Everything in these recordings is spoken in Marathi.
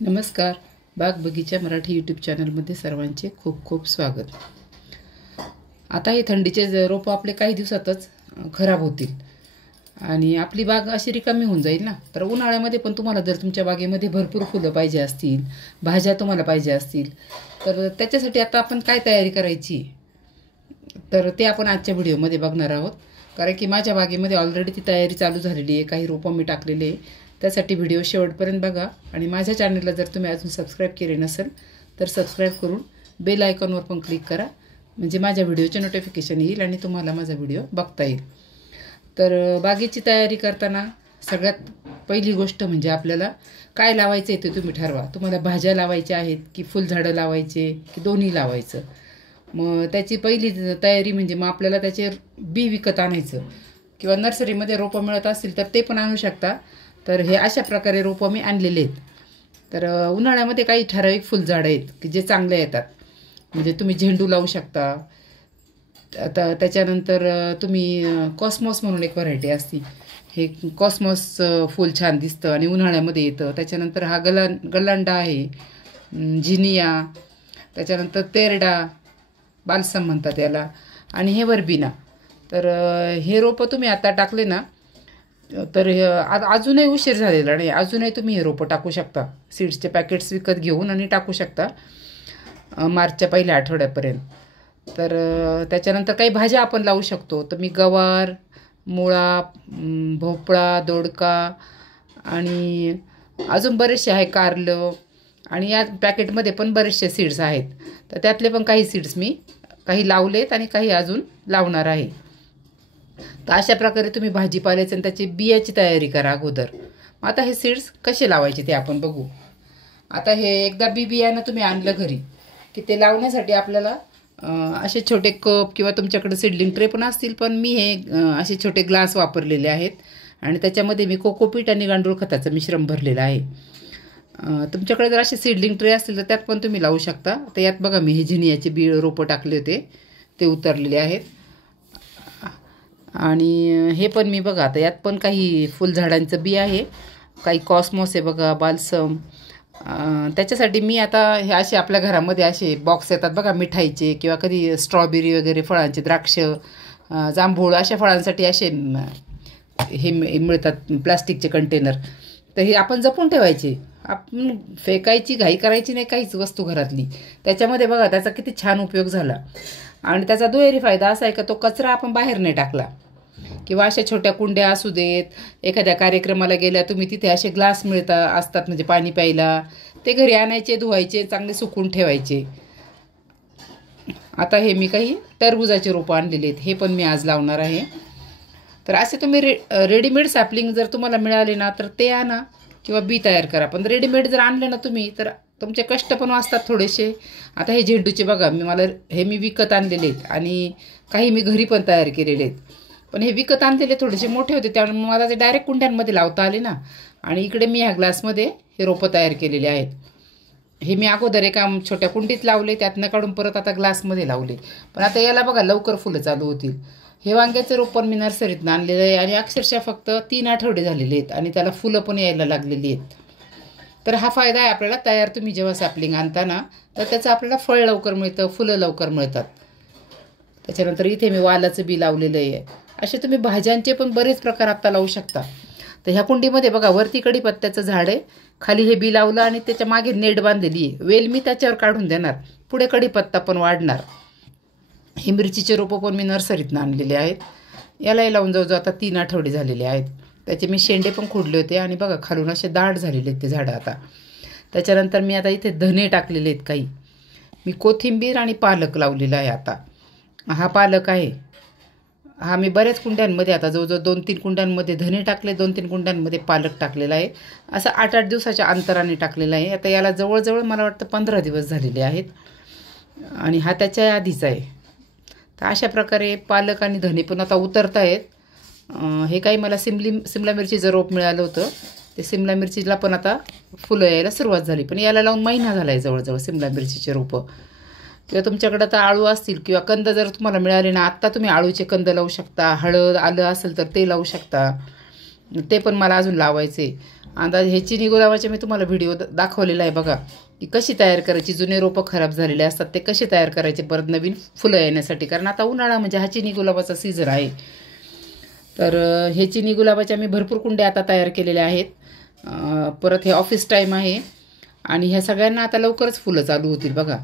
नमस्कार. बाग बगीचा मराठी यूट्यूब चॅनलमध्ये सर्वांचे खूप खूप स्वागत. आता हे थंडीचे रोपं आपले काही दिवसातच खराब होतील आणि आपली बाग अशी रिकामी होऊन जाईल ना. तर उन्हाळ्यामध्ये पण तुम्हाला जर तुमच्या बागेमध्ये भरपूर फुलं पाहिजे असतील, भाज्या तुम्हाला पाहिजे असतील, तर त्याच्यासाठी आता आपण काय तयारी करायची तर ते आपण आजच्या व्हिडिओमध्ये बघणार आहोत. कारण की माझ्या बागेमध्ये ऑलरेडी ती तयारी चालू झालेली आहे. काही रोपं मी टाकलेले आहे. त्यासाठी व्हिडिओ शेवटपर्यंत बघा आणि माझ्या चॅनलला जर तुम्ही अजून सबस्क्राईब केले नसेल तर सबस्क्राईब करून बेल आयकॉनवर पण क्लिक करा, म्हणजे माझ्या व्हिडिओचे नोटिफिकेशन येईल आणि तुम्हाला माझा व्हिडिओ बघता येईल. तर बागेची तयारी करताना सगळ्यात पहिली गोष्ट म्हणजे आपल्याला काय लावायचं आहे ते तुम्ही ठरवा. तुम्हाला भाज्या लावायच्या आहेत की फुलझाडं लावायचे की दोन्ही लावायचं. मग त्याची पहिली तयारी म्हणजे मग आपल्याला त्याचे बी विकत आणायचं किंवा नर्सरीमध्ये रोपं मिळत असतील तर ते पण आणू शकता. तर हे अशा प्रकारे रोपं मी आणलेले आहेत. तर उन्हाळ्यामध्ये काही ठराविक फुलझाडं आहेत की जे चांगले येतात, म्हणजे तुम्ही झेंडू लावू शकता. आता त्याच्यानंतर तुम्ही कॉस्मॉस म्हणून एक व्हरायटी असते, हे कॉस्मॉस फूल छान दिसतं आणि उन्हाळ्यामध्ये येतं. त्याच्यानंतर हा गलांडा आहे, झिनिया, त्याच्यानंतर तेरडा, बाल्सम म्हणतात याला, आणि हे वर्बिना. तर हे रोपं तुम्ही आता टाकले ना तर अजूनही उशीर झालेला नाही, अजूनही तुम्ही हे रोपं टाकू शकता. सीड्सचे पॅकेट्स विकत घेऊन आणि टाकू शकता मार्चच्या पहिल्या आठवड्यापर्यंत. तर त्याच्यानंतर काही भाज्या आपण लावू शकतो. तर मी गवार, मुळा, भोपळा, दोडका आणि अजून बरेचसे आहे, कारलं, आणि या पॅकेटमध्ये पण बरेचसे सीड्स आहेत. तर त्यातले पण काही सीड्स मी काही लावलेत आणि काही अजून लावणार आहे. तर अशा प्रकारे तुम्ही भाजीपाल्याचं आणि त्याची बियाची तयारी करा अगोदर. मग आता हे सीड्स कसे लावायचे ते आपण बघू. आता हे एकदा बियाणं तुम्ही आणलं घरी की ते लावण्यासाठी आपल्याला असे छोटे कप किंवा तुमच्याकडे सीडलिंग ट्रे पण असतील, पण मी हे असे छोटे ग्लास वापरलेले आहेत आणि त्याच्यामध्ये मी कोकोपीट आणि गांडूळ खताचं मिश्रण भरलेलं आहे. तुमच्याकडे जर असे सीडलिंग ट्रे असतील तर त्यात पण तुम्ही लावू शकता. तर यात बघा मी हे झिनियाचे रोपं टाकले होते, ते उतरलेले आहेत. आणि हे पण मी बघा आता यात पण काही फुलझाडांचं बी आहे, काही कॉस्मॉस आहे बघा, बाल्सम. त्याच्यासाठी मी आता हे असे आपल्या घरामध्ये असे बॉक्स येतात बघा मिठाईचे, किंवा कधी स्ट्रॉबेरी वगैरे फळांचे, द्राक्ष, जांभूळ अशा फळांसाठी असे हे मिळतात प्लास्टिकचे कंटेनर. तर हे आपण जपून ठेवायचे, आपण फेकायची घाई करायची नाही काहीच वस्तू घरातली. त्याच्यामध्ये बघा त्याचा किती छान उपयोग झाला. आणि त्याचा दुहेरी फायदा असा आहे का तो कचरा आपण बाहेर नाही टाकला. किंवा अशा छोट्या कुंड्या असू देत, एखाद्या कार्यक्रमाला गेल्या तुम्ही तिथे असे ग्लास असतात म्हणजे पाणी प्यायला, ते घरी आणायचे, धुवायचे, चांगले सुकून ठेवायचे. आता हे मी काही टरबुजाचे रोपं आणलेले आहेत, हे पण मी आज लावणार आहे. तर असे तुम्ही रेडीमेड सॅपलिंग जर तुम्हाला मिळाले ना तर ते आणा किंवा बी तयार करा. पण रेडीमेड जर आणले ना तुम्ही तर तुमचे कष्ट पण वाचतात थोडेसे. आता हे झेंडूचे बघा मी विकत आणलेले आहेत आणि काही मी घरी पण तयार केलेले आहेत. पण हे विकत आणलेले थोडेसे मोठे होते, त्यामुळे मला ते डायरेक्ट कुंड्यांमध्ये लावता आले ना. आणि इकडे मी ह्या ग्लासमध्ये हे रोपं तयार केलेले आहेत. हे मी अगोदर एका छोट्या कुंडीत लावले, त्यातनं काढून परत आता ग्लासमध्ये लावले. पण आता याला बघा लवकर फुलं चालू होतील. हे वांग्याचे रोप पण मी नर्सरीतनं आणलेलं आहे आणि अक्षरशः फक्त 3 आठवडे झालेले आहेत आणि त्याला फुलं पण यायला लागलेली आहेत. तर हा फायदा आहे आपल्याला. तयार तुम्ही जेव्हा सॅपलिंग आणता ना तर त्याचं आपल्याला फळ लवकर मिळतं, फुलं लवकर मिळतात. त्याच्यानंतर इथे मी वालाचं बी लावलेलं आहे. असे तुम्ही भाज्यांचे पण बरेच प्रकार आता लावू शकता. तर ह्या कुंडीमध्ये बघा वरती कढीपत्त्याचं झाड आहे, खाली हे बी लावलं आणि त्याच्या मागे नेट बांधलेली आहे. वेल मी त्याच्यावर काढून देणार, पुढे कढीपत्ता पण वाढणार. हे मिरचीचे रोपं पण मी नर्सरीतनं आणलेले आहेत. यालाही लावून जवळजवळ आता 3 आठवडे झालेले आहेत. त्याचे मी शेंडे पण खोडले होते आणि बघा खालून असे दाट झालेले आहेत ते झाडं आता. त्याच्यानंतर मी आता इथे धने टाकलेले आहेत काही. मी कोथिंबीर आणि पालक लावलेला आहे आता. हा पालक आहे. हा मी बऱ्याच कुंड्यांमध्ये आता जवळजवळ 2-3 कुंड्यांमध्ये धने टाकले, 2-3 कुंड्यांमध्ये पालक टाकलेला आहे. असं 8-8 दिवसाच्या अंतराने टाकलेला आहे. आता याला जवळजवळ मला वाटतं 15 दिवस झालेले आहेत आणि हा त्याच्या आधीचा आहे. तर अशा प्रकारे पालक आणि धने पण आता उतरत आहेत. हे काही मला सिमला मिरचीचं रोप मिळालं होतं, ते सिमला मिरचीला पण आता फुलं यायला सुरुवात झाली. पण याला लावून महिना झाला आहे जवळजवळ सिमला मिरचीचे रोपं. किंवा तुमच्याकडे आता आळू असतील किंवा कंद जर तुम्हाला मिळाले ना, आत्ता तुम्ही आळूचे कंद लावू शकता. हळद आलं असेल तर ते लावू शकता, ते पण मला अजून लावायचे. आता हे चिनी गुलाबाचे मी तुम्हाला व्हिडिओ दाखवलेला आहे बघा, की कशी तयार करायची. जुने रोपं खराब झालेले असतात ते कसे तयार करायचे परत नवीन फुलं येण्यासाठी, कारण आता उन्हाळा म्हणजे हा चिनी गुलाबाचा सीझन आहे. तर हे चिनी गुलाबाच्या मी भरपूर कुंड्या आता तयार केलेल्या आहेत. परत हे ऑफिस टाईम आहे आणि ह्या सगळ्यांना आता लवकरच फुलं चालू होतील बघा.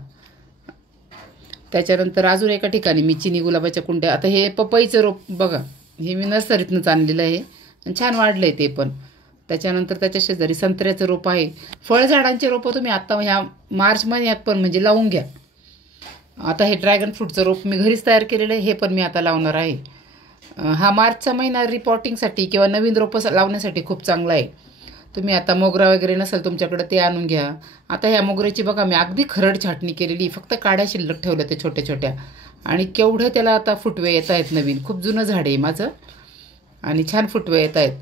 त्याच्यानंतर अजून एका ठिकाणी मी चिनी गुलाबाच्या कुंड्या, आता हे पपईचं रोप बघा, हे मी नर्सरीतनंच आणलेलं आहे आणि छान वाढलं आहे ते पण. त्याच्यानंतर त्याच्या शेजारी संत्र्याचं रोप आहे. फळझाडांचे रोपं तुम्ही आत्ता ह्या मार्च महिन्यात पण म्हणजे लावून घ्या. आता हे ड्रॅगन फ्रूटचं रोप मी घरीच तयार केलेलं आहे, हे पण मी आता लावणार आहे. हा मार्चचा महिना रिपोर्टिंगसाठी किंवा नवीन रोपं लावण्यासाठी खूप चांगला आहे. तुम्ही आता मोगरा वगैरे नसेल तुमच्याकडे ते आणून घ्या. आता ह्या मोगऱ्याची बघा मी अगदी खरड छाटणी केलेली, फक्त काड्या शिल्लक ठेवल्या ते छोट्या छोट्या, आणि केवढे त्याला आता फुटवे येत आहेत नवीन. खूप जुनं झाड आहे माझं आणि छान फुटवे येत आहेत.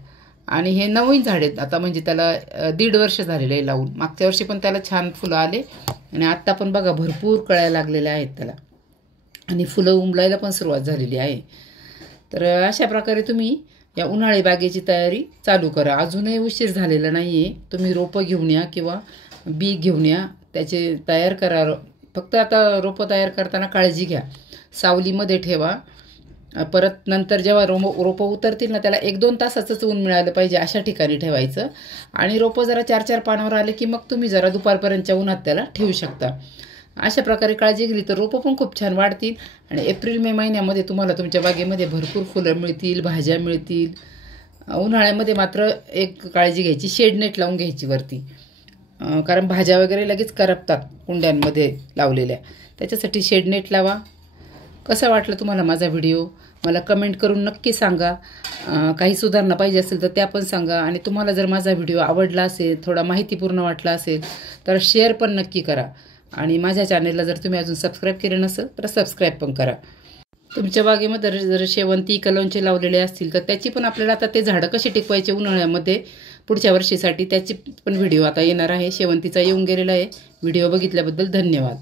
आणि हे नवीन झाड आहेत आता, म्हणजे त्याला 1.5 वर्ष झालेलं आहे लावून. मागच्या वर्षी पण त्याला छान फुलं आले आणि आत्ता पण बघा भरपूर कळ्या लागलेल्या आहेत त्याला आणि फुलं उमलायला पण सुरुवात झालेली आहे. तर अशा प्रकारे तुम्ही या उन्हाळी बागेची तयारी चालू करा. अजूनही उशीर झालेला नाही आहे. तुम्ही रोपं घेऊन या किंवा बी घेऊन या, त्याचे तयार करा. फक्त आता रोपं तयार करताना काळजी घ्या, सावलीमध्ये ठेवा. परत नंतर जेव्हा रोपं उतरतील ना, त्याला 1-2 तासाचंच ऊन मिळालं पाहिजे अशा ठिकाणी ठेवायचं. आणि रोपं जरा 4-4 पानावर आले की मग तुम्ही जरा दुपारपर्यंतच्या उन्हात त्याला ठेवू शकता. अशा प्रकारे काळजी घेतली तर रोपं पण खूप छान वाढतील आणि एप्रिल-मे महिन्यामध्ये तुम्हाला तुमच्या बागेमध्ये भरपूर फुलं मिळतील, भाज्या मिळतील. उन्हाळ्यामध्ये मात्र एक काळजी घ्यायची, शेड नेट लावून घ्यायची वरती, कारण भाज्या वगैरे लगेच करपतात कुंड्यांमध्ये लावलेल्या. त्याच्यासाठी शेड नेट लावा. कसा वाटलं तुम्हाला माझा व्हिडिओ मला कमेंट करून नक्की सांगा. काही सुधारणा पाहिजे असेल तर त्या पण सांगा. आणि तुम्हाला जर माझा व्हिडिओ आवडला असेल, थोडा माहितीपूर्ण वाटला असेल तर शेअर पण नक्की करा. आणि माझ्या चॅनेलला जर तुम्ही अजून सबस्क्राईब केलं नसेल तर सबस्क्राईब पण करा. तुमच्या बागेमध्ये जर शेवंती कलोंचे लावलेले असतील तर त्याची पण आपल्याला आता ते झाडं कशी टिकवायचे उन्हाळ्यामध्ये पुढच्या वर्षीसाठी त्याची पण व्हिडिओ आता येणार आहे. शेवंतीचा येऊन गेलेला आहे. व्हिडिओ बघितल्याबद्दल धन्यवाद.